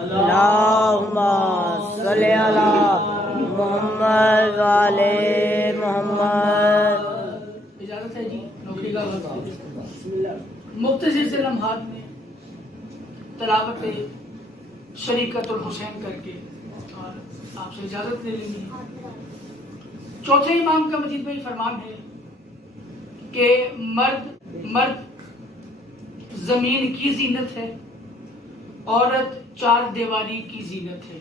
اللہم صلی علی محمد والے محمد۔ اجازت ہے جی نوکری کا وقت، مختصر سے لمحات میں تلاوت شریکت الحسین کر کے اور آپ سے اجازت لے لیں گے۔ چوتھے امام کا مجید بھائی فرمان ہے کہ مرد زمین کی زینت ہے، عورت چار دیواری کی زینت ہے۔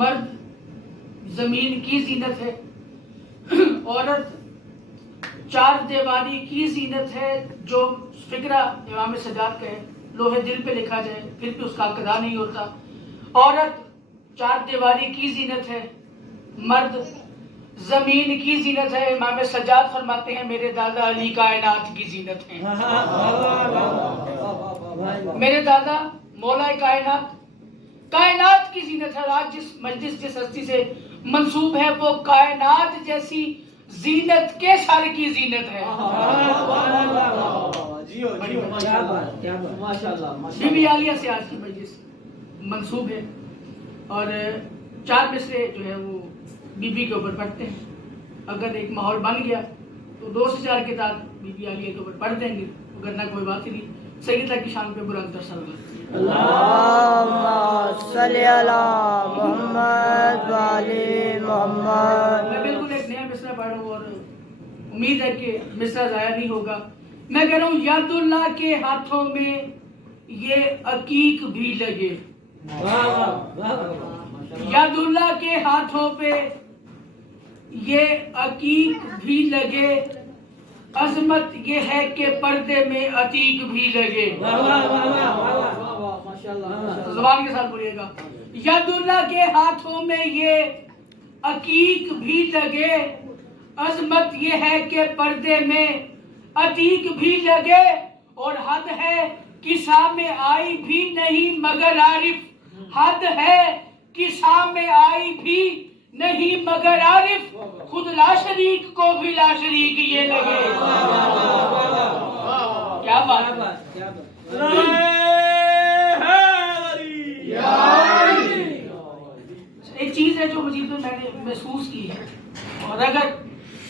مرد زمین کی زینت ہے، عورت چار دیواری کی زینت ہے۔ جو فکرہ امام سجاد کا ہے، لوہے دل پہ لکھا جائے پھر بھی اس کا قضا نہیں ہوتا۔ عورت چار دیواری کی زینت ہے، مرد زمین کی زینت ہے۔ امام سجاد فرماتے ہیں میرے دادا علی کائنات کی زینت ہیں۔ میرے دادا مولا کائنات کی زینت ہے۔ آج جس مجلس جس ہستی سے منسوب ہے وہ کائنات جیسی زینت کے سر کی زینت ہے۔ بی بی عالیہ سے آج کی مجلس منسوب ہے اور چار مصرے جو ہے وہ بی بی کے اوپر پڑھتے ہیں۔ اگر ایک ماحول بن گیا تو 2 سے 4 کتاب بی بی عالیہ کے اوپر پڑھ دیں گے، ورنہ کوئی بات ہی نہیں۔ سیدہ کی شان پہ بلند تر صلوات۔ اللہم صلی علی محمد والے محمد۔ میں بالکل ایک نیا مصرع پڑھ رہا ہوں اور امید ہے کہ مصرع ضائع نہیں ہوگا۔ میں کہہ رہا ہوں ید اللہ کے ہاتھوں میں یہ عقیق بھی لگے، ید اللہ کے ہاتھوں پہ یہ عقیق بھی لگے، عظمت یہ ہے کہ پردے میں عتیق بھی لگے۔ زبان کے ساتھ بولیے گا، ید اللہ کے ہاتھوں میں یہ عقیق بھی لگے، عظمت یہ ہے کہ پردے میں عتیق بھی لگے، اور حد ہے کسا میں آئی بھی نہیں مگر عارف، حد ہے کسا میں آئی بھی نہیں مگر عارف، خود لا شریک کو بھی لا شریک یہ لگے۔ کیا بات ہے! ایک چیز ہے جو مجھے میں نے محسوس کی ہے، اور اگر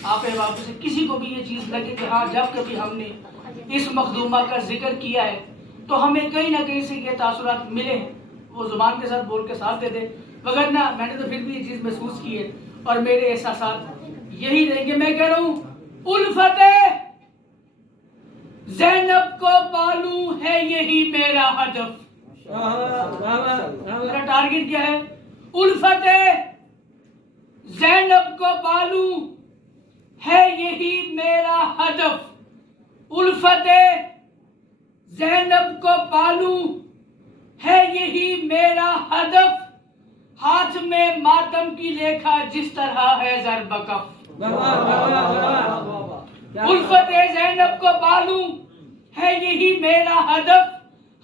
آپ احباب سے کسی کو بھی یہ چیز لگے کہ ہاں جب کبھی ہم نے اس مخدومہ کا ذکر کیا ہے تو ہمیں کہیں نہ کہیں سے یہ تاثرات ملے ہیں، وہ زبان کے ساتھ بول کے ساتھ دے دے، وگرنہ میں نے تو پھر بھی یہ چیز محسوس کی ہے اور میرے احساسات یہی رہیں گے۔ میں کہہ رہا ہوں الفت زینب کو پالوں ہے یہی میرا ہدف۔ میرا ٹارگٹ کیا ہے؟ الفت زینب کو پالوں ہے یہی میرا ہدف، الفت زینب کو پالوں ہے یہی میرا ہدف، ہاتھ میں ماتم کی لیکھا جس طرح ہے ضرب کف۔ الفت زینب کو پالوں ہے یہی میرا ہدف،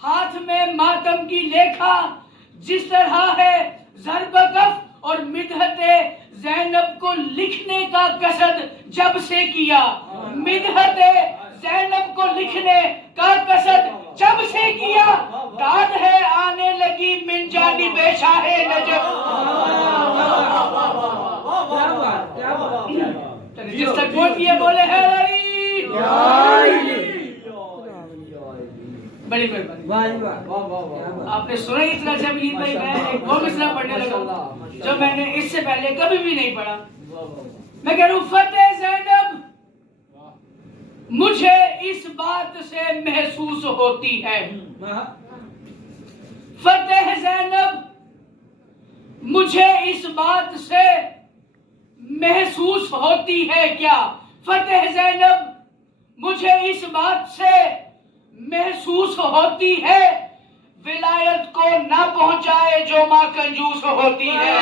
ہاتھ میں ماتم کی لیکھا جس طرح ہے ضرب کف، اور مدحت زینب کو لکھنے کا قصد جب سے کیا، مدحت زینب کو لکھنے کا قصد جب سے کیا، داد ہے آنے لگی من جانب شاہ نجف۔ جس تک پہنچیے بولے ہے بڑی مہربانی۔ آپ نے سنا اتنا اچھا مجید بھائی، میں ایک وہ مصرع پڑھنے لگا جو میں نے اس سے پہلے کبھی بھی نہیں پڑھا۔ میں کہہ رہا ہوں فتح زینب مجھے اس بات سے محسوس ہوتی ہے، فتح زینب مجھے اس بات سے محسوس ہوتی ہے کیا، فتح زینب مجھے اس بات سے محسوس ہوتی ہے، ولایت کو نہ پہنچائے جو ماں کنجوس ہوتی ہے۔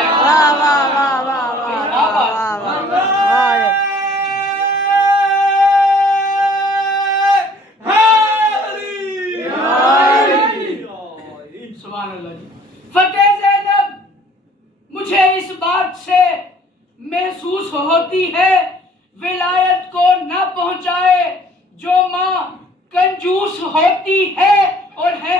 سبحان اللہ جی۔ فتح زینب مجھے اس بات سے محسوس ہوتی ہے، ولایت کو نہ پہنچائے جو ماں کنجوس ہوتی ہے، اور ہے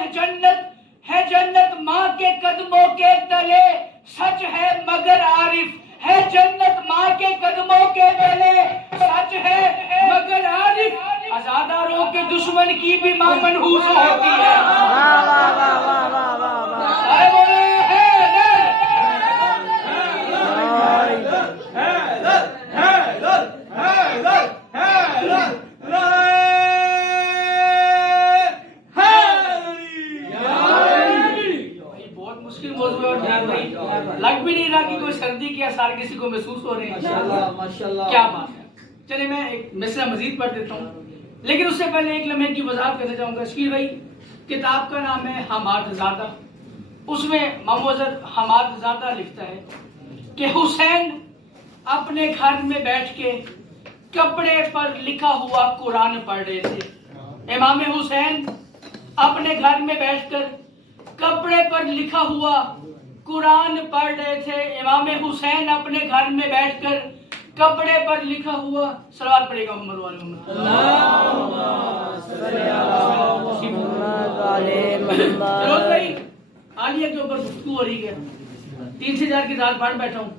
ہے جنت ماں کے قدموں کے تلے، سچ ہے مگر عارف ہے جنت ماں کے قدموں کے تلے، سچ ہے مگر عارف، عزاداروں کے دشمن کی بھی ماں منحوس ہوتی ہے۔ واہ واہ واہ واہ واہ واہ واہ۔ اے بولو لگ بھی نہیں رہا کہ کوئی سردی کے آثار کسی کو محسوس ہو رہے ہیں۔ کیا بات ہے۔ چلے میں ایک مصرع مزید پڑھ دیتا ہوں، لیکن اس سے پہلے ایک لمحے کی وضاحت کرنا چاہوں گا۔ شکیل بھائی، کتاب کا نام ہے حماد زادہ، اس میں محمد حماد زادہ لکھتا ہے کہ حسین اپنے گھر میں بیٹھ کے کپڑے پر لکھا ہوا قرآن پڑھ رہے تھے۔ امام حسین اپنے گھر میں بیٹھ کر کپڑے پر لکھا ہوا قرآن پڑھ رہے تھے۔ امام حسین اپنے گھر میں بیٹھ کر کپڑے پر لکھا ہوا، صلوات پڑھے گا محمد والے محمد۔ فیروز بھائی، عالیہ کے اوپر گفتگو ہو رہی ہے، 3 سے 4 کتاب پڑھ بیٹھا ہوں،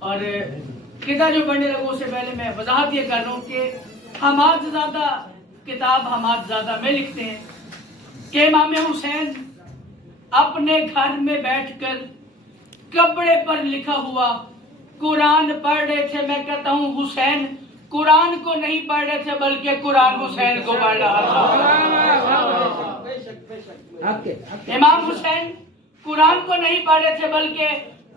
اور کتاب جو پڑھنے لگوں اس سے پہلے میں وضاحت یہ کر رہا ہوں کہ حماد زادہ، کتاب حماد زادہ میں لکھتے ہیں کہ امام حسین اپنے گھر میں بیٹھ کر کپڑے پر لکھا ہوا قرآن پڑھ رہے تھے۔ میں کہتا ہوں حسین قرآن کو نہیں پڑھ رہے تھے بلکہ قرآن حسین کو پڑھ رہا تھا۔ امام حسین قرآن کو نہیں پڑھ رہے تھے بلکہ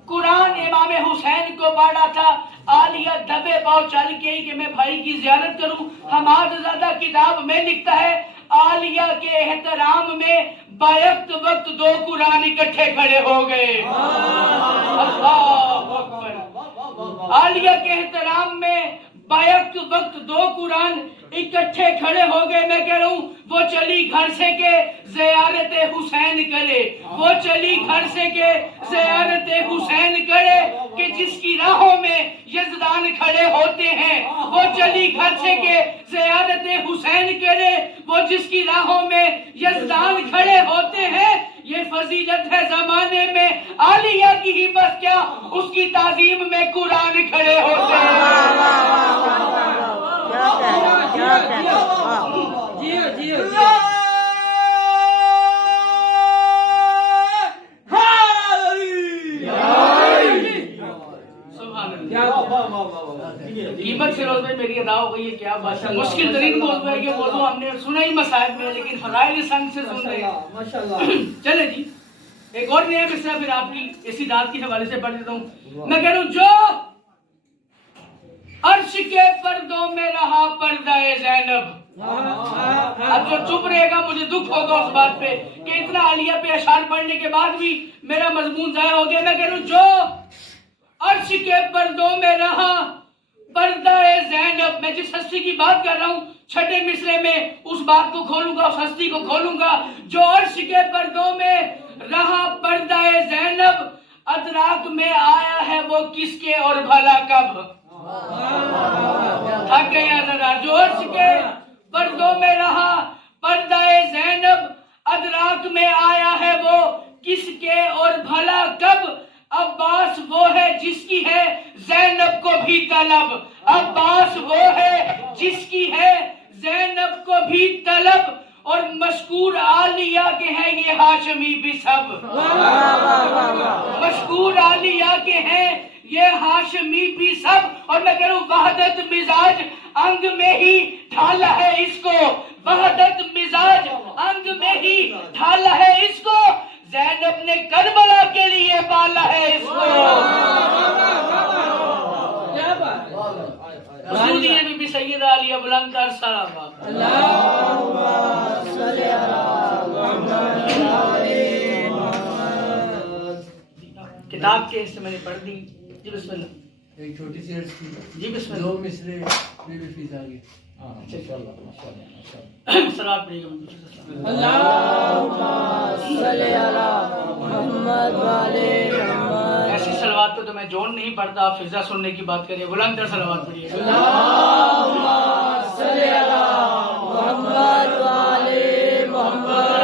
قرآن امام حسین کو پڑھا تھا۔ عالیہ دبے پاؤ چل کے کہ میں بھائی کی زیارت کروں، حماد زادہ کتاب میں لکھتا ہے عالیہ کے احترام میں بیک وقت 2 قرآن اکٹھے کھڑے ہو گئے۔ اللہ اکبر۔ عالیہ کے احترام میں بیک وقت 2 قرآن اکٹھے کھڑے ہو گئے۔ میں کہہ رہا ہوں وہ چلی گھر سے کہ زیارت حسین کرے، وہ چلی گھر سے کہ زیارت حسین کرے کہ جس کی راہوں میں یزدان کھڑے ہوتے ہیں، وہ چلی گھر سے کہ زیارت حسین کرے، وہ جس کی راہوں میں یزدان کھڑے ہوتے ہیں۔ یہ فضیلت ہے زمانے میں عالیہ کی ہی، بس کیا اس کی تعظیم میں قرآن کھڑے ہوتے ہیں۔ قیمت سے روز میں میری ادا ہو گئی ہے، کیا بات ہے۔ مشکل ترین موضوع ہے، یہ موضوع ہم نے سنا ہی مسائل میں، لیکن فضائل سنگ سے سن رہے ہیں۔ چلے جی، ایک اور نیا قصہ پھر آپ کی اسی رات کے حوالے سے پڑھ دیتا ہوں۔ میں کہہ رہا ہوں جو عرش کے پردوں میں رہا پردہ زینب، اب جو چپ رہے گا مجھے دکھ ہوگا اس بات پہ کہ اتنا عالیہ پہ اشعار پڑھنے کے بعد بھی میرا مضمون ضائع ہو گیا۔ میں کہہ رہا ہوں جو عرش کے پردوں میں رہا پردہ زینب، میں جس ہستی کی بات کر رہا ہوں 6 مصرے میں اس بات کو کھولوں گا، اس ہستی کو کھولوں گا۔ جو عرش کے پردوں میں رہا پردہ زینب، ادراک میں آیا ہے وہ کس کے اور بھلا کب۔ تھک گئے ہیں ذرا۔ جو عرش کے پردوں میں رہا پردہ زینب، ادراک میں آیا ہے وہ کس کے اور بھلا کب۔ عباس وہ ہے جس کی ہے زینب کو بھی طلب، عباس وہ ہے جس کی ہے زینب کو بھی طلب، اور مشکور عالیہ کے ہیں یہ ہاشمی بھی سب، مشکور عالیہ کے ہیں یہ ہاشمی بھی سب۔ اور میں کہہ رہا ہوں وحدت مزاج انگ میں ہی ڈھالا ہے اس کو، وحدت مزاج انگ میں ہی ڈھالا ہے اس کو، زینب نے کربلا کے لیے پالا ہے اس کو۔ مسعودی بی بی سیدہ عالیہ بلند تر سلامات۔ کتاب کے اس سے میں نے پڑھ دی جی، بسم اللہ۔ ایک چھوٹی سی عرض کی جی بسم اللہ۔ 2 مصرے بی بی فیضا کے۔ صلوات پڑھیے گا محمد والے محمد۔ ایسی صلوات کو تو میں جون نہیں پڑھتا، آپ فضا سننے کی بات کریے، بلند تر صلوات پڑھیے۔ محمد والے محمد۔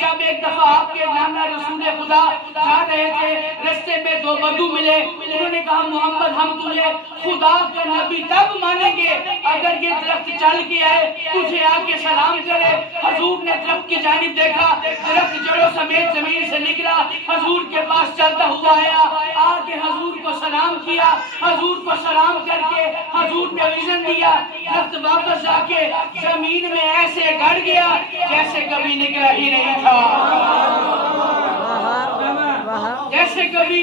جب ایک دفعہ آپ کے نانا رسول خدا جا رہے تھے، رستے میں دو بدو ملے، انہوں نے کہا محمد ہم تجھے خدا کا نبی تب مانیں گے اگر یہ درخت چل کے آئے تجھے آ کے سلام کرے۔ حضور نے درخت کی جانب دیکھا، درخت جڑوں سمیت زمین سے نکلا، حضور کے پاس چلتا ہوا آیا، آ کے حضور کو سلام کیا، حضور کو سلام کر کے حضور نے ویژن دیا، درخت واپس آ کے زمین میں ایسے گڑ گیا جیسے کبھی نکلا ہی نہیں تھا، جیسے کبھی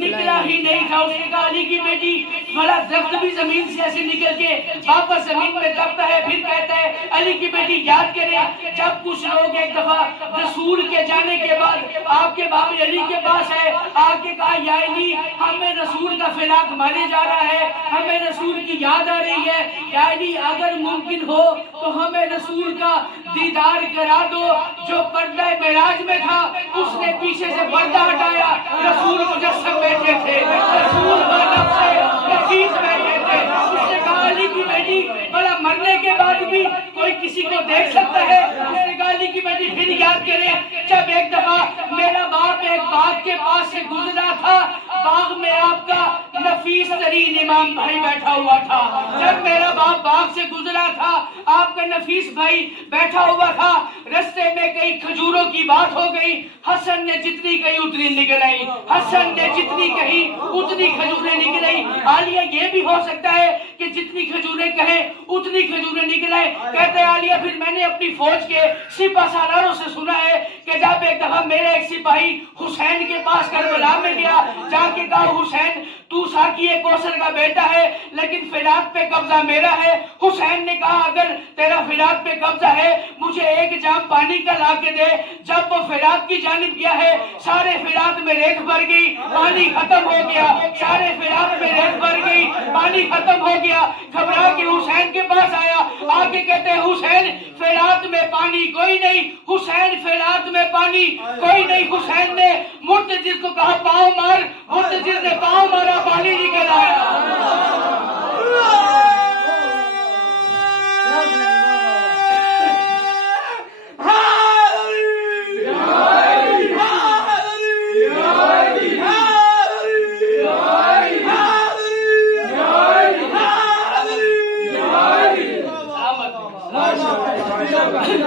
نکلا ہی نہیں تھا۔ اس نے کہا علی کی بیٹی بڑا درخت بھی زمین سے ایسے نکل کے واپس زمین میں دبتا ہے، پھر کہتا ہے علی کی بیٹی یاد کرے جب کچھ لوگ ایک دفعہ رسول کے جانے کے بعد آپ کے بابے علی کے پاس ہے، آ کے کہا یا علی ہمیں رسول کا فراق مانے جا رہا ہے، ہمیں رسول کی یاد آ رہی ہے، یا علی اگر ممکن ہو تو ہمیں رسول کا دیدار کرا دو۔ جو پردہ معراج میں تھا اس نے پیچھے سے پردہ ہٹایا، رسول مجسم بیٹھے تھے، رسول کا نفس نفیس بیٹھے تھے۔ اس نے کہا علی کی بیٹی بڑا مرنے کے بعد بھی کوئی کسی کو دیکھ سکتا ہے؟ اس نے کہا علی کی بیٹی پھر یاد کرے جب ایک دفعہ میرا باپ ایک باغ کے پاس سے گزرا تھا، باغ میں آپ کا نفیس ترین امام بھائی بیٹھا ہوا تھا، جب میرا باپ باغ سے گزرا تھا آپ کا نفیس بھائی بیٹھا ہوا تھا، رستے میں کئی کھجوروں کی بات ہو گئی، حسن نے جتنی کہی اتنی نکل آئی، حسن نے جتنی کہی اتنی کھجوریں نکل آئی۔ عالیہ یہ بھی ہو سکتا ہے کہ جتنی کھجوریں کہیں اتنی کھجوریں نکل آئے۔ کہتے ہیں عالیہ پھر میں نے اپنی فوج کے سپہ سالاروں سے سنا ہے کہ جب ایک دفعہ میرا ایک سپاہی حسین کے پاس کربلا میں گیا، جا کے کہا حسین تو ساقی کوثر کا بیٹا ہے لیکن فرات پہ قبضہ میرا ہے۔ حسین نے کہا اگر تیرا فرات پہ قبضہ ہے مجھے ایک جام پانی کا لا کے دے۔ جب وہ فرات کی جانب گیا ہے سارے فرات میں ریت بھر گئی، پانی ختم ہو گیا، سارے فرات میں ریت بھر گئی، پانی ختم ہو گیا۔ گھبرا کے حسین کے پاس آیا، آگے کہتے ہیں حسین فرات میں پانی کوئی نہیں، حسین فرات میں پانی کوئی نہیں۔ حسین نے مرتضی کو کہا پاؤں مار، مرتضی نے پاؤں مارا، پانی نکل آیا۔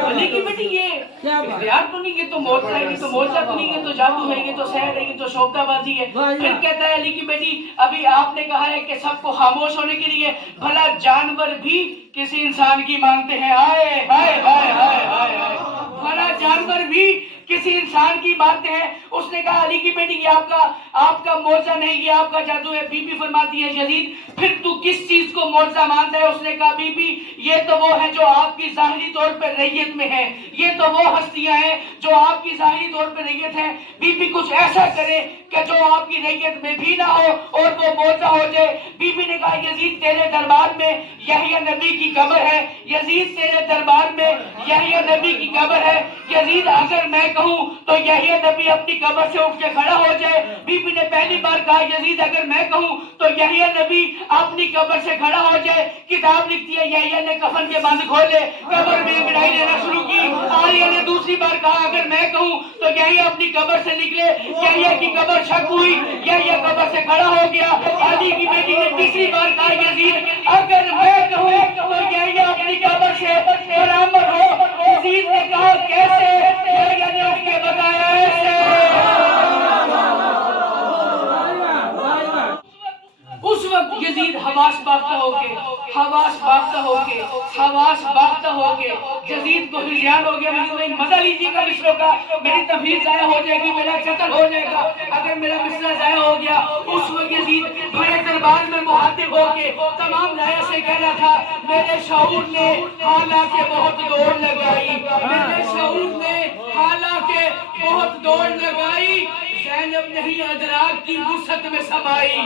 علی کی بیٹی یہ اختیار تو نہیں، یہ تو موجزہ ہے، یہ تو موجزہ تو نہیں، یہ تو جادو ہے، یہ تو سحر ہے، یہ تو شوکتہ بازی ہے۔ پھر کہتا ہے علی کی بیٹی ابھی آپ نے کہا ہے کہ سب کو خاموش ہونے کے لیے، بھلا جانور بھی کسی انسان کی مانتے ہیں؟ آئے ہائے ہائے ہائے ہائے ہائے، بھلا جانور بھی کسی انسان کی باتیں ہیں۔ اس نے کہا علی کی بیٹی یہ آپ کا معجزہ نہیں، یہ آپ کا جادو ہے۔ بی بی فرماتی ہے یزید پھر تو کس چیز کو معجزہ مانتا ہے؟ اس نے کہا بی بی یہ تو وہ ہے جو آپ کی ظاہری طور پر ریت میں ہے، یہ تو وہ ہستیاں ہیں جو آپ کی ظاہری طور پر ریت ہے۔ بی بی کچھ ایسا کرے کہ جو آپ کی ریت میں بھی نہ ہو اور وہ معجزہ ہو جائے۔ بی بی نے کہا یزید تیرے دربار میں یحییٰ نبی کی قبر ہے، یزید تیرے دربار میں یحییٰ نبی کی قبر ہے، یزید اگر میں کہوں تو یحییٰ نبی اپنی قبر سے اٹھ کے کھڑا ہو جائے۔ بی بی نے پہلی بار کہا یزید اگر میں کہوں تو یحییٰ نبی اپنی قبر سے کھڑا ہو جائے۔ کتاب لکھتی ہے یحییٰ نے کفن کے بند کھولے، قبر میں انگڑائی لینا شروع کی۔ عالیہ نے دوسری بار کہا اگر میں کہوں تو یحییٰ اپنی قبر سے نکلے، یحییٰ کی قبر شک ہوئی، یحییٰ قبر سے کھڑا ہو گیا۔ علی کی بیٹی نے تیسری بار کہا یزید اگر میں کہوں تو یحییٰ اپنی قبر سے برآمد ہو۔ یزید نے کہا کیسے؟ یحییٰ نے اس کے بتایا ایسے۔ اس وقت یزید حواس باختہ ہو کے یزید کو ہریان ہو گیا۔ مزہ لیجیے گا مصروں کا، میری تفہیم ضائع ہو جائے گی، میرا قتل ہو جائے گا اگر میرا مصرع ضائع ہو گیا۔ اس وقت یزید بڑے دربار میں مخاطب ہو کے تمام رعایا سے کہنا تھا میرے شعور نے حالانکہ بہت دوڑ لگائی، میرے شعور نے حالانکہ بہت دوڑ لگائی، زینب نہیں ادراک کی وسعت میں سمائی۔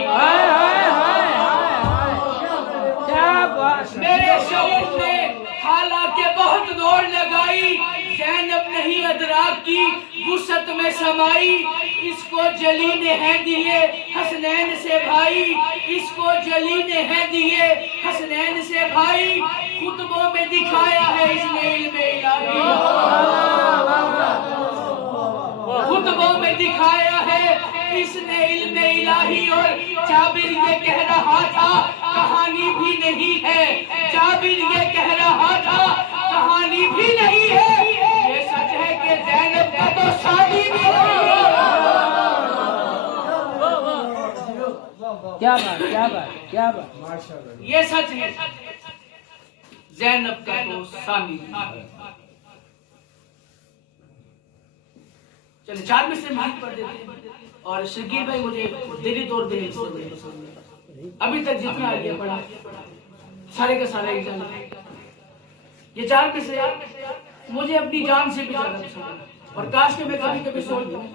میرے شعور نے حالانکہ بہت دوڑ لگائی، زینب نہیں ادراک کی وسعت میں سمائی۔ اس کو جلی نے ہیں دیے حسنین سے بھائی، اس کو جلی نے ہیں دیے حسنین سے بھائی، خطبوں میں دکھایا ہے اس نے علم الہی۔ اس نے علم الہی اور جابر یہ کہہ رہا تھا کہانی بھی نہیں ہے، جابر یہ کہہ رہا تھا کہانی بھی نہیں ہے، یہ سچ ہے کہ زینب کا تو شادی بھی نہیں ہے۔ کیا بات کیا بات کیا بات، یہ سچ ہے زینب کا تو شادی بھی نہیں ہے۔ چلے 4 میں سے مانگ پڑھ دیتے ہیں، اور شکیل بھائی مجھے دلی طور پہ ابھی تک جتنا آگیا پڑھا سارے کا سارا ایک جان ہے۔ یہ 4 میں سے مجھے اپنی جان سے بھی زیادہ پسند ہے، اور کاش کہ میں کبھی کبھی سوچتا ہوں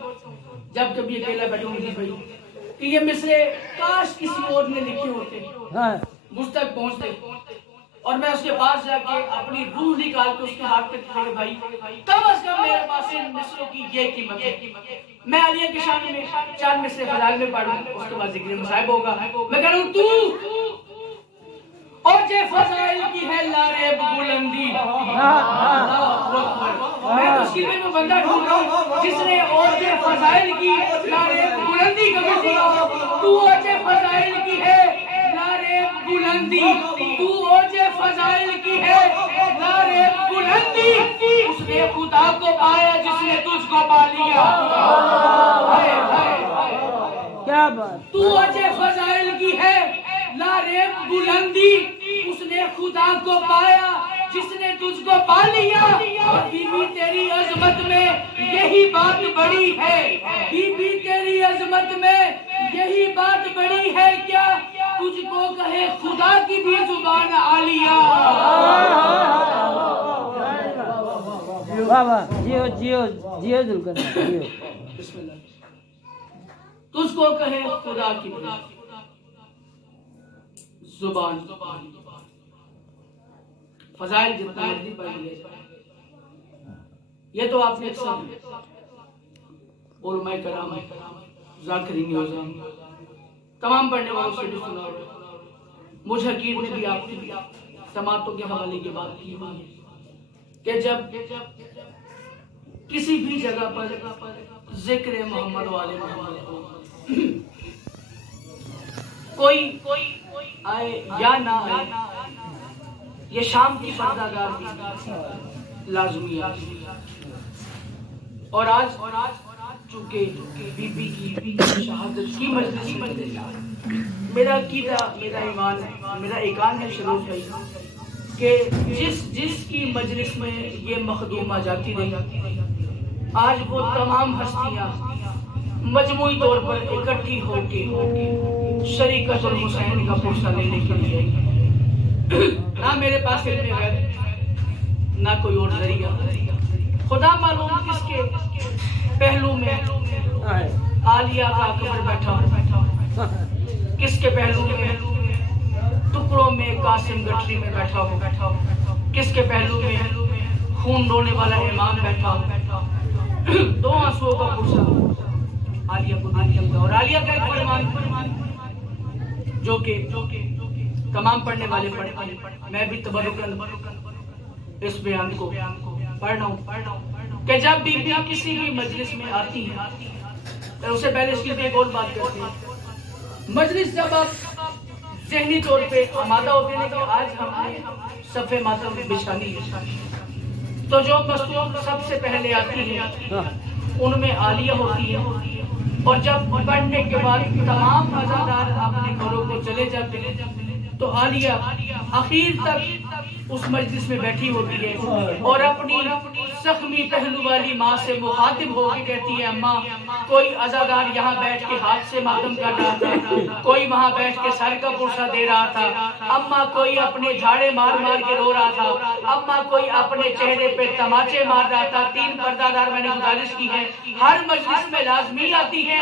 جب کبھی اکیلا بیٹھوں گی بھائی کہ یہ مصرے کاش کسی اور نے لکھے ہوتے مجھ تک پہنچتے، اور میں اس کے پاس جا کے اپنی روح نکال کے اس کے ہاتھ پہ کھڑے بھائی کم از کم میرے پاس ان مصروں کی یہ قیمت ہے۔ میں عالیہ کی شان میں 4 مصرے فضائل میں پڑھوں، اس کے بعد ذکر مصائب ہوگا۔ میں کہہ رہا ہوں تو اوجے فضائل کی ہے لاریب بلندی، میں مشکل میں وہ بندہ ڈھونڈ رہا ہوں جس نے اوجے فضائل کی لاریب بلندی کا مطلب تو اوجے فضائل کی ہے لاریب بلندی، تو اوجے فضائل کی ہے لاریب بلندی، اس نے خدا کو پایا جس نے تجھ کو پا لیا۔ کیا بات، تو اوجے فضائل کی ہے لاریب بلندی، اس نے خدا کو پایا جس نے تجھ کو پا لیا، اور بی بی تیری عظمت میں یہی بات بڑی ہے، بی بی تیری عظمت میں یہی بات بڑی ہے کیا تجھ کو کہے خدا کی بھی زبان عالیہ۔ واہ واہ، جیو جیو جیو ذوالقرنین جیو۔ بسم اللہ۔ تجھ کو کہے خدا کی بھی زبان، فضائل جتنا مرضی پڑھ لیے جائے، یہ تو آپ نے اکثر علماء کرام ذاکرین اعظام تمام پڑھنے والوں سے بھی سنا ہوگا، مجھ حقیر نے بھی آپ کی سماعتوں کے حوالے کی بات کی ہوئی کہ جب کسی بھی جگہ پر ذکر محمد والے محمد ہو، کوئی آئے یا نہ آئے، یہ شام کی پردہ دار لازمی ہے۔ اور آج چونکہ بی بی کی شہادت کی مجلس میرا عقیدہ، میرا ایمان، میرا ایقان ہے شروع بھائی کہ جس کی مجلس میں یہ مخدومہ جاتی رہی، آج وہ تمام ہستیاں مجموعی طور پر اکٹھی ہو کے شریکت الحسین کا پرسہ لینے کے لیے، نہ میرے پاس علم غیب نہ کوئی اور ذریعہ، خدا معلوم کس کے پہلو میں عالیہ کا قبر بیٹھا ہو، کس کے پہلو میں ٹکڑوں میں قاسم گٹری میں بیٹھا ہو، کس کے پہلو میں خون رونے والا امام بیٹھا ہو، دو آنسوؤں کا پرسہ عالیہ کو دے دیا، اور عالیہ کا ایک فرمان جو کہ تمام پڑھنے والے پڑھتے ہیں، میں بھی تبرکاً اس بیان کو پڑھ رہا ہوں کہ جب بی بی کسی بھی مجلس میں آتی ہے، اس سے پہلے اس کی ایک اور بات کرتے ہیں، مجلس جب آپ ذہنی طور پہ آمادہ ہوتے ہیں کہ آج ہم نے صف ماتم بچھانی ہے، تو جو مصنوع سب سے پہلے آتی ہے ان میں عالیہ ہوتی ہے، اور جب پڑھنے کے بعد تمام عزادار اپنے گھروں کو چلے جاتے ہیں تو عالیہ اخیر تک اس مجلس میں بیٹھی ہوتی ہے اور اپنی زخمی پہلو والی ماں سے مخاطب ہو کے کہتی ہے، اماں کوئی عزادار یہاں بیٹھ کے ہاتھ سے ماتم کر رہا تھا، کوئی وہاں بیٹھ کے سر کا پرسہ دے رہا تھا، اماں کوئی اپنے جھاڑے مار مار کے رو رہا تھا، اماں کوئی اپنے چہرے پہ تماچے مار رہا تھا۔ 3 پردہ دار میں نے گزارش کی ہے، ہر مجلس میں لازمی آتی ہے،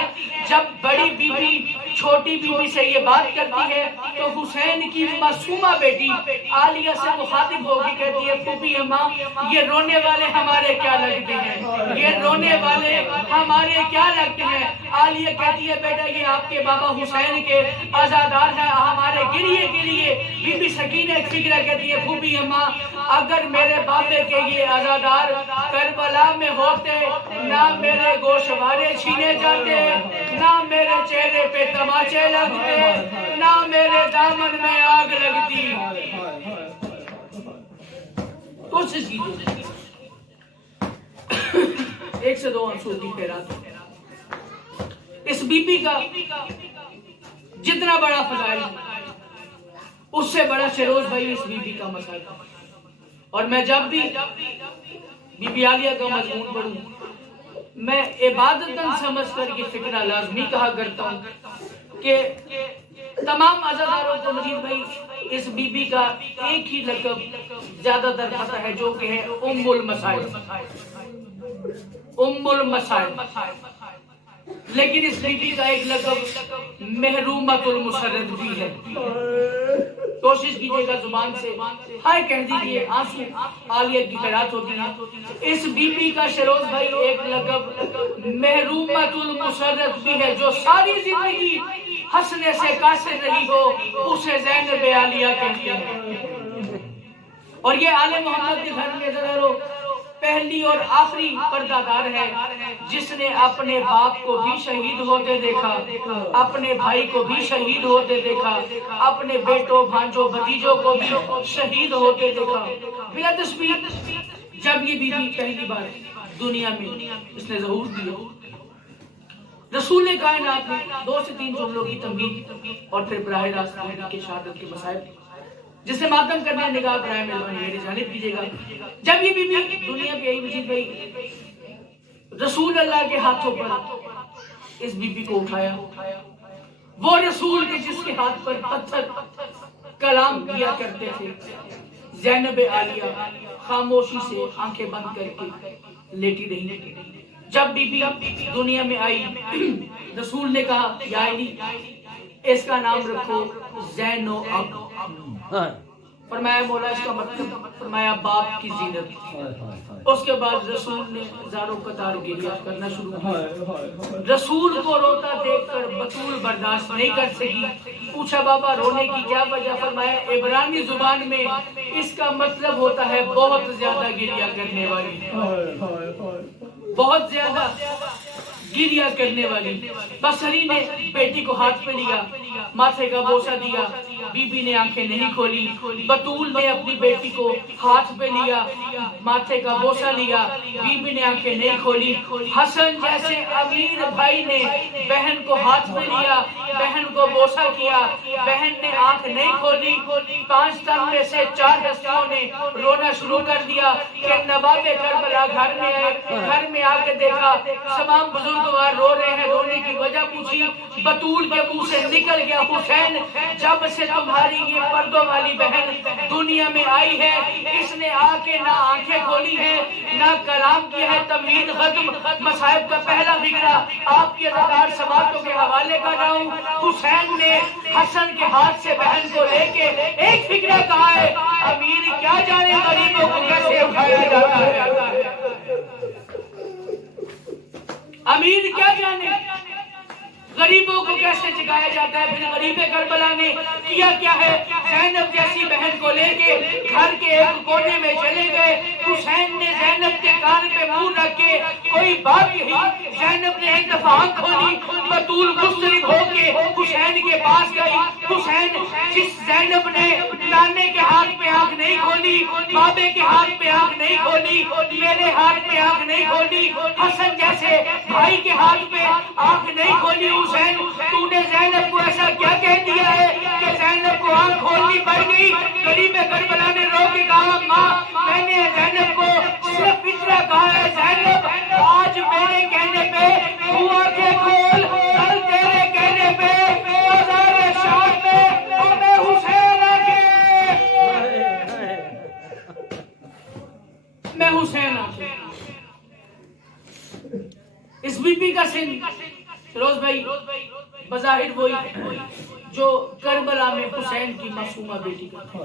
جب بڑی بی بی چھوٹی بی بی سے یہ بات کرتی ہے تو حسین کی معصومہ بیٹی عالیہ سے مخاطب ہو کے کہتی ہے، پھوپھی اماں یہ رونے والے ہمارے کیا لگتے ہیں، یہ رونے والے ہمارے کیا لگتے ہیں۔ عالیہ کہتی ہے، بیٹا یہ آپ کے بابا حسین کے عزادار ہیں ہمارے گریے کے لیے۔ بی بی سکینہ ایک فکرہ کہتی ہے، پھوپھی اماں اگر میرے بابے کے یہ عزادار کربلا میں ہوتے، نہ میرے گوشوارے چھینے جاتے، نہ میرے چہرے پہ تماچے لگتے، نہ میرے دامن میں آگ لگتی۔ کوشش کیجیے 1 سے 2 آنسو کی خیرات۔ اس بی بی کا جتنا بڑا فضائل ہے اس سے بڑا شیروز بھائی اس بی بی کا مسائل ہے۔ اور میں جب بھی بی بی عالیہ کا مضمون پڑھوں میں عبادتاً سمجھ کر یہ فکرہ لازمی کہا کرتا ہوں کہ تمام عزاداروں کو مجید بھائی اس بی بی کا ایک ہی لقب زیادہ تر پتہ ہے جو کہ ہے ام المسائل، ام المسائل، لیکن اس بی بی کا ایک لقب محرومۃ المسرد بھی ہے۔ کوشش کیجئے گا زبان سے ہائے کہہ دیجئے، آنسو عالیہ کی خیرات ہوتی ہیں۔ اس بی بی کا شیروز بھائی ایک لقب محرومۃ المسرد بھی ہے، جو ساری زندگی ہنسنے سے قاصر رہی ہو اسے زینب عالیہ کہتے ہیں۔ اور یہ آل محمد کے گھر میں ذرا پہلی اور آخری پردہ دار ہے جس نے اپنے باپ کو بھی شہید ہوتے دیکھا، اپنے بھائی کو بھی شہید ہوتے دیکھا، اپنے بیٹوں بھانجوں بھتیجوں کو بھی شہید ہوتے دیکھا۔ بلا تشبیہ جب یہ بی بی پہلی بار دنیا میں اس نے ظہور دیا، رسول کائنات نے 2 سے 3 جملوں کی تمہید اور پھر براہ راست مہدی کے شہادت کے مسائل جسے ماتم کرنے نگاہ برائے مہربانی میری جانب کیجیے گا۔ جب یہ بی بی دنیا پہ آئی مجید بھائی، رسول اللہ کے ہاتھوں پر اس بی بی کو اٹھایا، وہ رسول کے جس کے ہاتھ پر پتھر کلام کیا کرتے تھے، زینب عالیہ خاموشی سے آنکھیں بند کر کے لیٹی رہی۔ جب بی بی دنیا میں آئی رسول نے کہا یا علی اس کا نام رکھو زینو اب، فرمایا مولا اس کا مطلب، فرمایا باپ کی زینت۔ اس کے بعد رسول نے زاروں قطار گریہ کرنا شروع کیا۔ رسول کو روتا دیکھ کر بطول برداشت نہیں کر سکی، پوچھا بابا رونے کی کیا وجہ؟ فرمایا عبرانی زبان میں اس کا مطلب ہوتا ہے بہت زیادہ گریہ کرنے والی، بہت زیادہ گریہ کرنے والی۔ بصری نے بیٹی کو ہاتھ پہ لیا، ماتھے کا بوسہ دیا، بی بی نے آنکھیں نہیں کھولی۔ بطول نے اپنی بیٹی کو ہاتھ پہ لیا، ماتھے کا بوسہ لیا، بی بی نے آنکھیں نہیں کھولی۔ حسن جیسے امیر بھائی نے بہن کو ہاتھ پہ لیا، بہن کو بوسہ کیا، بہن نے آنکھ نہیں کھولی۔ 5 تن میں سے 4 ہستیوں نے رونا شروع کر دیا کہ نواب کربلا گھر میں آئے، گھر میں آ کے دیکھا تمام بزرگوار رو رہے ہیں، رونے کی وجہ پوچھی، بطول کے منہ سے نکل گیا حسین جب سے تمہاری یہ پردوں والی بہن دنیا میں آئی ہے اس نے آ کے نہ آنکھیں کھولی ہیں نہ کلام کیا ہے۔ تمہید ختم مصائب کا پہلا فکرہ آپ کے رضاکار سماعتوں کے حوالے کر رہا ہوں۔ حسین نے حسن کے ہاتھ سے بہن کو لے کے ایک فکرہ کہا ہے، امیر کیا جانے غریبوں کو کیسے اٹھایا جاتا ہے، امیر کیا جانے غریبوں کو کیسے جگایا جاتا ہے۔ پھر غریب کربلا نے کیا کیا ہے، زینب جیسی بہن کو لے کے گھر کے ایک کونے میں چلے گئے۔ حسین نے زینب کے کان پہ منہ رکھ کے کوئی بات کہی، زینب نے ایک دفعہ آنکھ کھولی، بطول مضطرب ہو کے حسین کے پاس گئی۔ حسین جس زینب نے نانے کے ہاتھ پہ آنکھ نہیں کھولی، بابے کے ہاتھ پہ آنکھ نہیں کھولی، میرے ہاتھ پہ آنکھ نہیں کھولی، حسن جیسے بھائی کے ہاتھ پہ آنکھ نہیں کھولی، حسین تو نے زینب کو ایسا کیا کہہ دیا ہے کہ زینب کو آنکھ کھولنی پڑ گئی؟ غریب کربلا نے رو کے کہا ماں میں نے زینب کو صرف اتنا کہا ہے، زینب آج میرے کہنے پہ تو آنکھیں کھول، کل تیرے کہنے پہ بازار شام میں ہمیں حسین آنکھیں، میں حسین آنکھیں۔ اس بی بی کا سن فیروز بھائی بظاہر وہی جو کربلا میں حسین کی معصومہ بیٹی کا تھا۔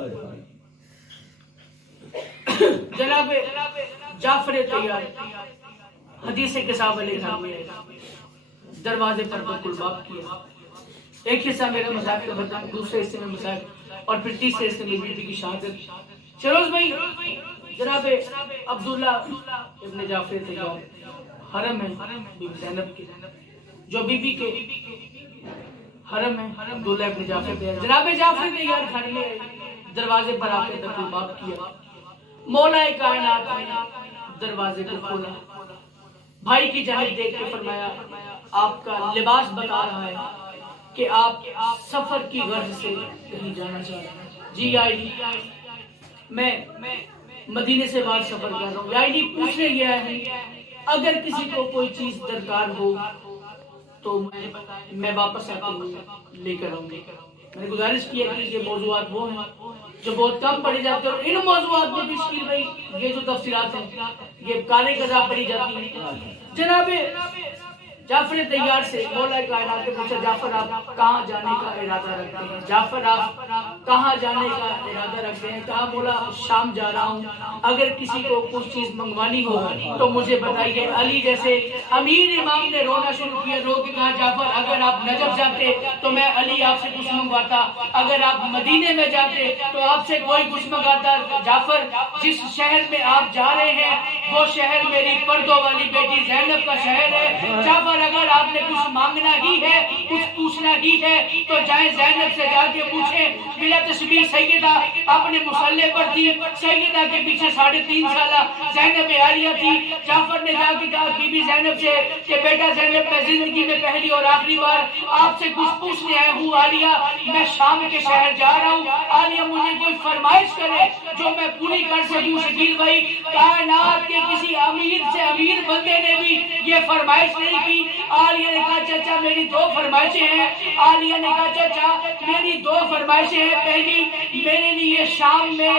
جناب جعفر طیار حدیث کتاب علیہ السلام میں دروازے پر بالکل باب کیا، ایک حصہ میرے مذاہب کا بتا، دوسرے حصے میں مذاہب اور پھر تیسرے حصے میں بی بی کی شہادت۔ فیروز بھائی جناب عبداللہ ابن جعفر طیار حرم ہے بی بی زینب کے، جو بی بی کے حرم ہے عبداللہ ابن جعفر تیار، جناب جعفر تیار گھر میں دروازے پر آ کے دخل باب کیا، مولا کائنات نے دروازے کو کھولا، بھائی کی جانب دیکھ کے فرمایا آپ کا لباس بتا رہا ہے کہ آپ سفر کی غرض سے کہیں جانا چاہ رہے ہیں۔ جی یا علی، میں مدینے سے باہر سفر کر رہا ہوں۔ یا علی پوچھنے گیا ہے اگر کسی کو کوئی چیز درکار ہو تو میں واپس آتے ہوئے لے کر آؤں گا۔ میں نے گزارش کیا کہ یہ موضوعات وہ ہیں جو بہت کم پڑھی جاتے ہیں، اور ان موضوعات میں بھی شکیل بھائی یہ جو تفصیلات ہیں یہ کانے قضا پڑھی جاتی ہیں۔ جناب جعفر تیار سے مولا کائنات نے پوچھا جعفر آپ کہاں جانے کا ارادہ رکھتے ہیں؟ جعفر آپ کہاں جانے کا ارادہ رکھتے ہیں؟ کہا مولا شام جا رہا ہوں، اگر کسی کو کچھ چیز منگوانی ہو تو مجھے بتائیے۔ علی جیسے امیر امام نے رونا شروع کیا، رو کے کہا جعفر اگر آپ نجف جاتے تو میں علی آپ سے کچھ منگواتا، اگر آپ مدینے میں جاتے تو آپ سے کوئی کچھ منگاتا۔ جعفر جس شہر میں آپ جا رہے ہیں وہ شہر میری پردوں والی بیٹی زینب کا شہر ہے۔ جعفر اگر آپ نے کچھ مانگنا ہی ہے، کچھ پوچھنا ہی ہے تو جائیں زینب سے جا کے پوچھیں۔ بلا تشبیہ سیدہ اپنے مصلے پر تھی، سیدہ کے پیچھے 3.5 سالہ زینب عالیہ تھی۔ جعفر نے جا کے کہا بی بی زینب سے کہ بیٹا زینب میں زندگی میں پہلی اور آخری بار آپ سے کچھ پوچھنے آیا ہوں عالیہ، میں شام کے شہر جا رہا ہوں، عالیہ مجھے کوئی فرمائش کرے جو میں پوری کر سکوں۔ شکیل بھائی کائنات کے کسی امیر سے امیر بندے نے بھی یہ فرمائش نہیں کی۔ عالیہ نے کہا چچا میری 2 فرمائشیں ہیں۔ عالیہ نے کہا چچا میری 2 فرمائشیں ہیں، پہلی میرے لیے شام میں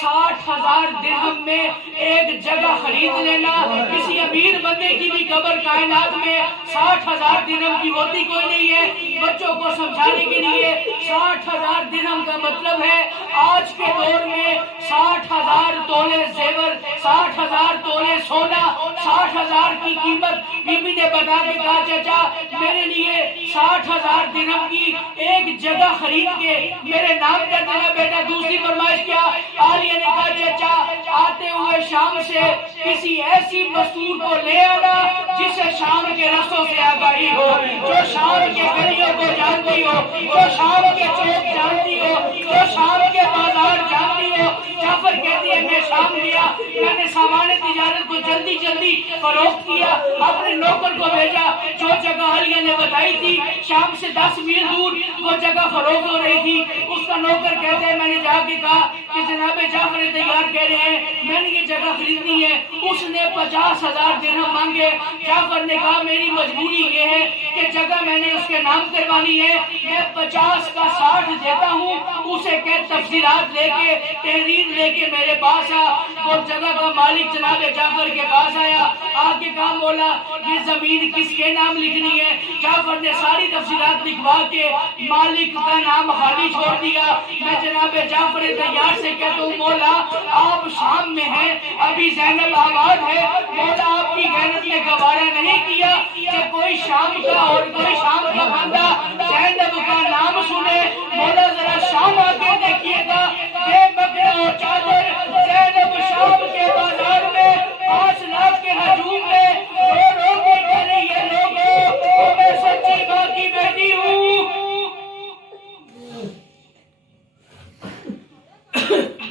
60,000 درہم میں ایک جگہ خرید لینا، کسی امیر بندے کی بھی قبر کائنات میں 60,000 درہم کی ہوتی کوئی نہیں ہے۔ بچوں کو سمجھانے کے لیے 60,000 درہم کا مطلب ہے آج کے دور میں 60,000 تولے زیور، 60,000 تولے سونا، 60,000 کی قیمت۔ بی بی نے بتا کے کہا چچا میرے لیے 60,000 درہم کی ایک جگہ خرید کے میرے نام کر دینا بیٹا۔ دوسری فرمائش کیا؟ عالیہ نے کہا چچا آتے ہوئے شام سے کسی ایسی مستور کو لے آنا جسے شام کے رستوں سے آگاہی ہو، جو شام کے گلیوں کو جانتی ہو، جو شام کے چوک جانتی ہو، جو شام کے بازار جانتی ہو۔ جعفر کہتی ہے میں شام گیا، میں نے سامان تجارت کو جلدی جلدی فروخت کیا، اپنے نوکر کو بھیجا، جو جگہ عالیہ نے بتائی تھی شام سے 10 میل دور وہ جگہ فروخت ہو رہی تھی۔ اس کا نوکر کہتے ہیں میں نے جا کے کہا کہ جناب جعفر تیار کہہ رہے ہیں میں نے یہ جگہ خریدنی ہے۔ اس نے 50,000 درہم مانگے۔ جعفر نے کہا میری مجبوری یہ ہے کہ جگہ میں نے اس کے نام کروانی ہے، میں 50 کا 60 دیتا ہوں، اسے کہ تفصیلات لے کے تحریر لے کے میرے پاس آ۔ وہ جگہ کا مالک جناب جعفر کے پاس آیا، آ کے کہا مولا یہ زمین کس کے نام لکھنی ہے؟ جعفر نے ساری تفصیلات لکھوا کے مالک کا نام خالی چھوڑ دیا۔ میں جناب جعفر تیار سے کہتا ہوں مولا آپ شام میں ہیں، ابھی زینب آباد ہے، مولا آپ کی غیرت نے گوارا نہیں کیا کہ کوئی شام کا اور کوئی شام کا بندہ زینب کا نام سنے۔ مولا ذرا شام آ کے دیکھیے گا، بے مکڑا اور چادر زینب شام کے بازار میں 5 لاکھ کے ہجوم میں رو رو کے کہہ رہی ہے لوگوں میں سچی ماں کی بیٹی ہوں۔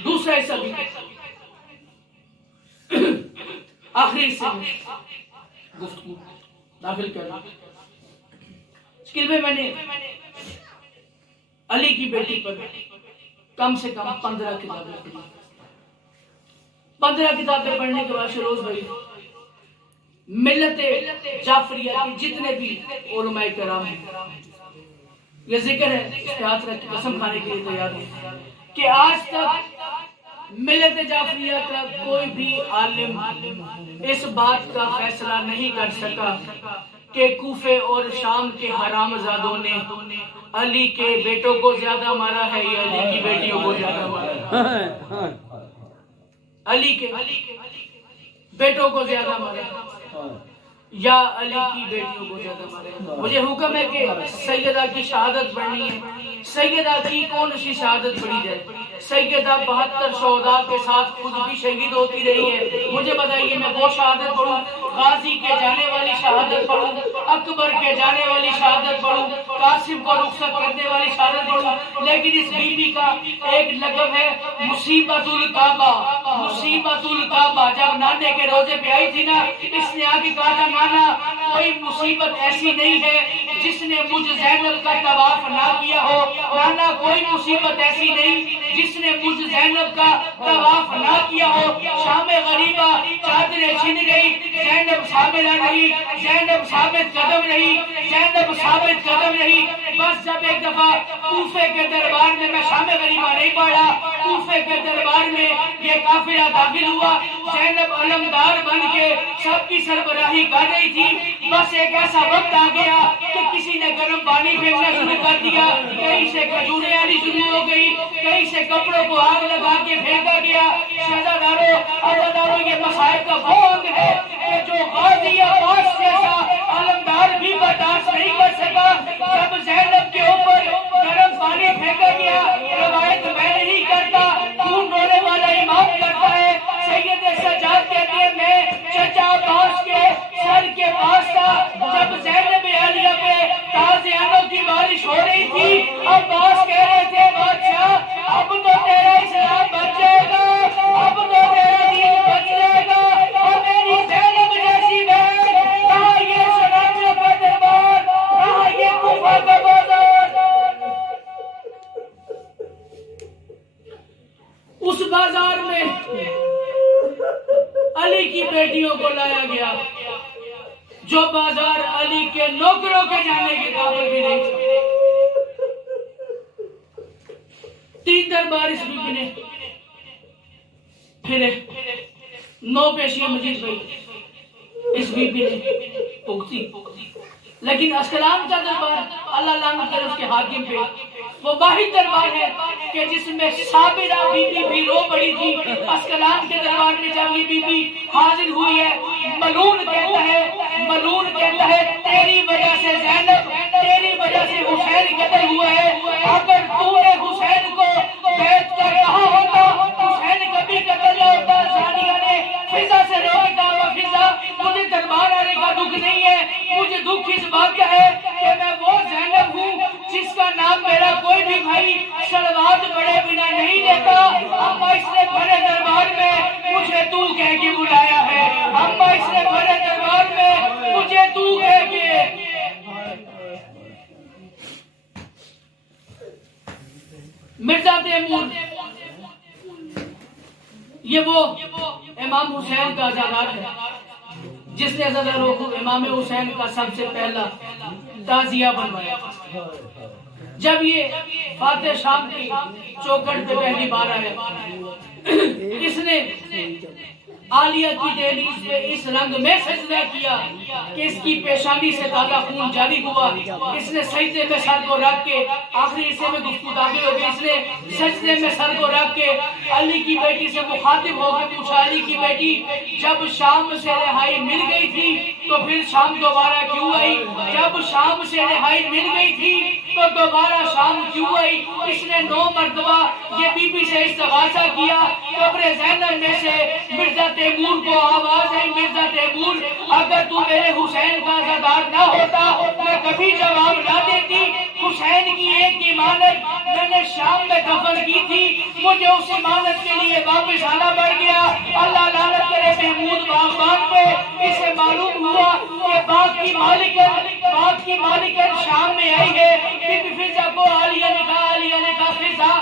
دوسرا حصہ بھی آخری حصے میں گفتگو داخل کرنا اسکل میں نے علی کی بیٹی پر کم سے کم 15 کتابیں پڑھی۔ 15 کتابیں پڑھنے کے بعد شروز بھائی ملت جعفریہ کے جتنے بھی علماء کرام ہیں یہ ذکر ہے، اس کے ہاتھ رکھ کے قسم کھانے کے لیے تیار ہوں کہ آج تک ملت جعفریہ کا کوئی بھی عالم اس بات کا فیصلہ نہیں کر سکا کہ کوفے اور شام کے حرام زادوں نے علی کے بیٹوں کو زیادہ مارا ہے یا علی کی بیٹیوں کو زیادہ مارا ہے۔ علی کے بیٹوں کو زیادہ مارا ہے یا علی کی بیٹیوں کو زیادہ مارے. مجھے حکم ہے کہ سیدہ کی شہادت پڑھنی ہے. سیدہ کی کون سی شہادت پڑھی جائے؟ سیدہ 72 شہداء کے ساتھ خود بھی شہید ہوتی رہی ہے. مجھے بتائیے میں وہ شہادت پڑھوں؟ غازی کے جانے والی شہادت پڑھوں؟ اکبر کے جانے والی شہادت پڑھوں؟ قاسم کو رخصت کرنے والی شہادت پڑھوں؟ لیکن اس بی بی کا ایک لقب ہے مصیبت الکعبہ. مصیبت الکعبہ. جب نانے کے روزے پہ آئی تھی نا، اس نے آ کے کہا تھا نانا کوئی مصیبت ایسی نہیں ہے جس نے مجھ زینب کا طواف نہ کیا ہو. نانا کوئی مصیبت ایسی نہیں جس نے مجھ زینب کا طواف نہ کیا ہو. شام غریبہ چادریں چھن گئی، زینب شاملہ رہی، زینب ثابت قدم رہی، زینب ثابت قدم رہی. بس جب ایک دفعہ کوفے کے دربار میں شام غریبہ نہیں پڑھا، کوفے کے دربار میں یہ قافلہ داخل ہوا، زینب علمدار بن کے سب کی سربراہی کر رہی تھی. بس ایک ایسا وقت آ گیا کہ کسی نے گرم پانی پھینکنا شروع کر دیا، کہیں سے کھجوریں آنی شروع ہو گئی، کہیں سے کپڑوں کو آگ لگا کے پھینکا گیا. شہزاداروں عزاداروں یہ مصائب کا بھوگ ہے کہ جو غازی عباس جیسا علمدار بھی برداشت نہیں کر سکا. جب زینب کے اوپر گرم پانی پھینکا گیا، روایت میں نہیں کرتا، خون رونے والا امام کرتا ہے. سید سجاد کہتے ہیں میں چچا عباس کے سر کے پاس تھا جب زینب عالیہ پہ تازیانوں کی بارش ہو رہی تھی. عباس کہہ رہے تھے بادشاہ اب تو تیرا اسلام بچ جائے گا، اب تو تیرا دین بچ جائے گا، اور میری زینب جیسی بہن کہاں یہ شرابیوں کا دربار، کہاں یہ کوفہ کا بازار. اس بازار میں علی کی بیٹیوں کو لایا گیا، جو بازار علی کے نوکروں کے جانے کے قابل بھی نہیں تھا. 3 دربار اس بی بی نے پھرے، 9 پیشیاں مجید بھائی اس بی بی نے پکتی. لیکن اسکلان کا دربار اللہ لعنت کرے اس کے حاکم پہ، وہ واحد دربار ہے کہ جس میں صابرہ بی بی بھی رو پڑی تھی. اسکلان کے دربار میں جب یہ بی بی حاضر ہوئی ہے، ملعون کہتا ہے تیری وجہ سے زینب، تیری وجہ سے حسین قتل ہوا ہے. اگر تو نے حسین کو بیعت کر کہا ہوتا حسین کبھی قتل نہ ہوتا. ثانیہ نے فضا سے رو کے کہا فضا مجھے دربار آنے کا دکھ نہیں ہے، مجھے دکھ اس بات کا ہے کہ میں وہ زینب ہوں جس کا نام میرا کوئی بھی بھائی صلوات پڑھے بنا نہیں لیتا. اما اس نے بڑے دربار میں مجھے تو کہہ کے بلایا ہے، اما اس نے بڑے دربار میں مجھے تو کہہ کے. مرزا تیمور یہ وہ امام حسین کا عزادار ہے جس نے عزاداروں کو امام حسین کا سب سے پہلا تعزیہ بنوایا. جب یہ فاتح شام کی چوکھٹ پہ پہلی بار آیا، اس نے عالیہ کی دہلیز پہ اس رنگ میں سجدہ کیا کہ اس کی پیشانی سے تازہ خون جاری ہوا. اس نے سجدے میں سر کو رکھ کے آخری حصے میں گفتگو داخل ہو گئی. اس نے سجدے میں سر کو رکھ کے علی کی بیٹی سے مخاطب ہو کے پوچھا علی کی بیٹی جب شام سے رہائی مل گئی تھی تو پھر شام دوبارہ کیوں آئی؟ جب شام سے رہائی مل گئی تھی تو دوبارہ شام کیوں آئی؟ اس نے 9 مرتبہ یہ بی بی سے استغاثہ کیا. قبر زینب میں سے مرزا تیمور کو آواز آئی مرزا تیمور اگر تو میرے حسین کا عزادار نہ ہوتا میں کبھی جواب نہ دیتی. حسین کی ایک امانت میں نے شام میں دفن کی تھی، مجھے اس امانت کے لیے واپس آنا پڑ گیا. اللہ لعنت کرے محمود باغبان پہ. اسے معلوم ہوا کہ باغ کی مالکن شام میں آئی ہے. بی بی فضا کو عالیہ نے کہا فضا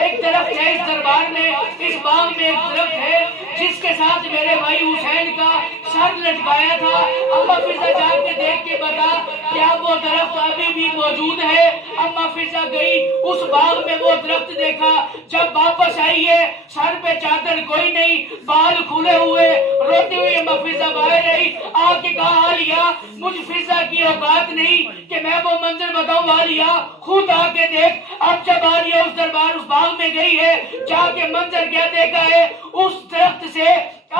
ایک درخت ہے اس دربار میں، اس باغ میں ایک درخت ہے جس کے ساتھ میرے بھائی حسین کا سر لٹکایا تھا. اما فضا جا کے دیکھ کے بتا کیا وہ درخت ابھی بھی موجود ہے؟ اما فضا گئی اس باغ میں، وہ درخت دیکھا. جب واپس آئی ہے سر پہ چادر کوئی نہیں، بال کھلے ہوئے، روتے ہوئے اما فضا باہر رہی. آ کے کہا عالیہ مجھ فضا کی اوقات نہیں کہ میں وہ منظر بتاؤں، عالیہ خود آ کے دیکھ. اب جب عالیہ اس باغ میں گئی ہے، جا کے منظر کیا دیکھا ہے؟ اس درخت سے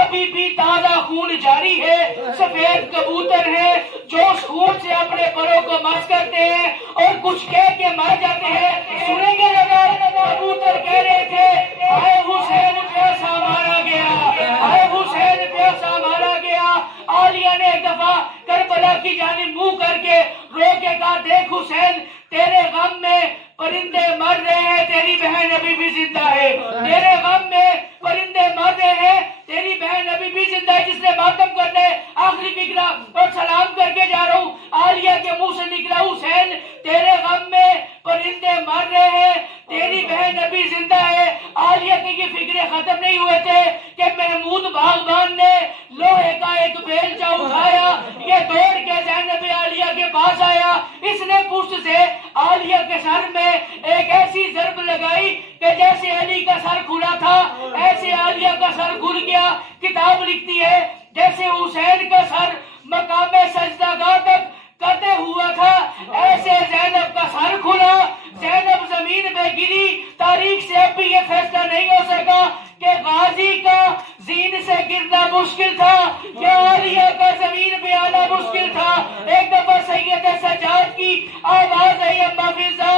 ابھی بھی تازہ خون جاری ہے، سفید کبوتر ہیں جو اس خون سے اپنے پروں کو مس کرتے ہیں اور کچھ کہہ کے مر جاتے ہیں۔ سنیں گے لگا کبوتر کہہ رہے تھے اے حسین پیاسا مارا گیا، اے حسین پیاسا مارا گیا۔ عالیہ نے ایک دفعہ کربلا کی جانب منہ کر کے رو کے کہا دیکھ حسین تیرے غم میں پرندے مر رہے ہیں، تیری بہن ابھی بھی زندہ ہے، تیرے غم میں پرندے مر رہے ہیں، تیری بہن ابھی بھی زندہ ہے۔ جس نے ماتم کرنا ہے آخری فکرہ اور سلام کر کے جا رہا ہوں، عالیہ کے منہ سے نکلا حسین تیرے غم میں پرندے مر رہے ہیں، تیری بہن ابھی زندہ ہے۔ عالیہ کے یہ فکرے ختم نہیں ہوئے تھے کہ محمود باغبان نے لوہے کا ایک بیلچہ اٹھایا، یہ دوڑ کے زینب عالیہ کے پاس آیا، اس نے پشت سے عالیہ کے سر میں ایک ایسی ضرب لگائی کہ جیسے علی کا سر کھلا تھا ایسے عالیہ کا سر کھل گیا۔ کتاب لکھتی ہے جیسے حسین کا سر مقام سجدہ گاہ تک قطع ہوا تھا ایسے زینب کا سر کھلا، زینب زمین پہ گری۔ تاریخ سے اب بھی یہ فیصلہ نہیں ہو سکا کہ غازی کا زین سے گرنا مشکل تھا یا عالیہ کا زمین پہ آنا مشکل تھا۔ ایک دفعہ سید سجاد کی آواز ہے اما فضا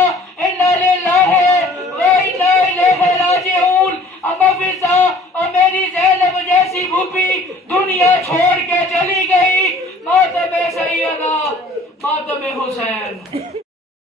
انا للہ و انا الیہ راجعون، اما فضا اور میری زینب جیسی بھوپی دنیا چھوڑ کے چلی گئی، ماتم سیدہ ماتم حسین۔